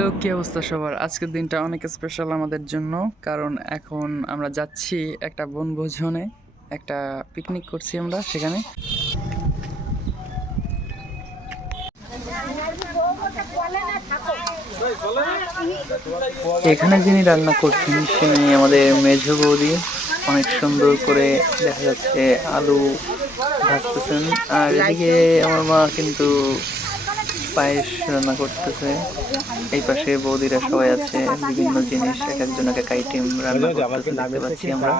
Hello, কি অবস্থা সবার? আজকের দিনটা অনেক স্পেশাল আমাদের জন্য, কারণ এখন আমরা যাচ্ছি একটা বনভোজনে। একটা পিকনিক করছি আমরা সেখানে। এখানে যিনি রান্না করছেন তিনি আমাদের মেঝো বৌদি। অনেক সুন্দর করে দেখা যাচ্ছে আলু ভাজতেছেন, আর এদিকে আমার মা কিন্তু পায়েস রান্না করতেছে। এই পাশে বৌদিরা সবাই আছে, বিভিন্ন জিনিস এক একজন এক এক আইটেম রান্না করতেছে দেখতে পাচ্ছি আমরা।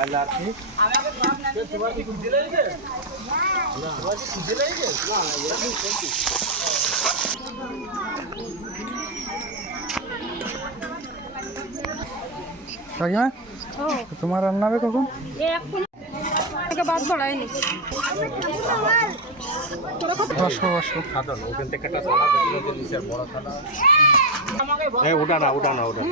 কাকিমা, তোমার রান্না হবে কখন? বসো বসো। ওটা না ওটা না ওটা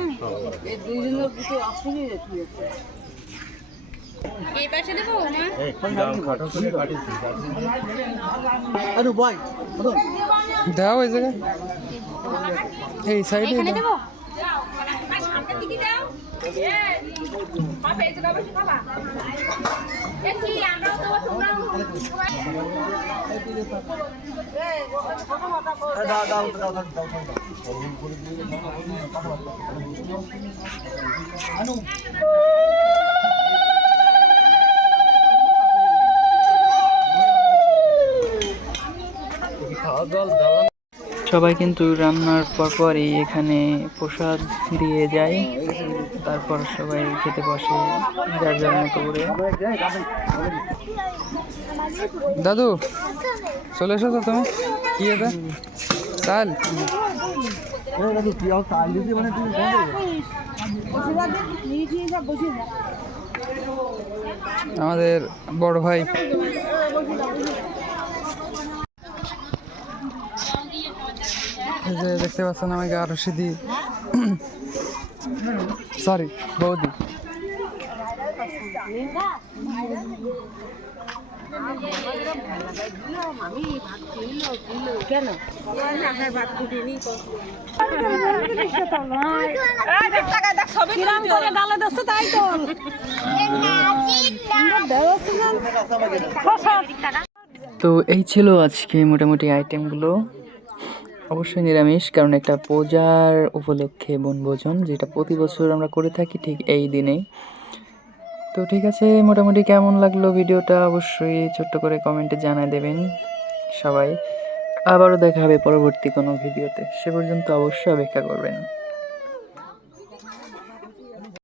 এই পাশে দেবো না দাও এই জায়গায়, এই সাইডে এখানে দাও। দেবো সামনের দিকে দাও এই তো বেশি খাবা দেখি আমরাও দেবো তোমরাও সবাই কিন্তু রান্নার পরপরই এখানে প্রসাদ দিয়ে যায়, তারপর সবাই খেতে বসে যার যার মতো করে। দাদু চলে এসেছো তুমি? কি এটা চাল? আমাদের বড় ভাই। এই যে দেখতে পাচ্ছেন আমাকে আরো সিদ্ধি, সরি বৌদি। তো এই ছিল আজকে মোটামুটি আইটেমগুলো। অবশ্যই নিরামিষ, কারণ একটা পূজার উপলক্ষে বনভোজন, যেটা প্রতি বছর আমরা করে থাকি ঠিক এই দিনেই। তো ঠিক আছে, মোটামুটি কেমন লাগলো ভিডিওটা অবশ্যই ছোট্ট করে কমেন্টে জানায় দেবেন সবাই। আবারও দেখা হবে পরবর্তী কোনো ভিডিওতে, সে পর্যন্ত অবশ্যই অপেক্ষা করবেন।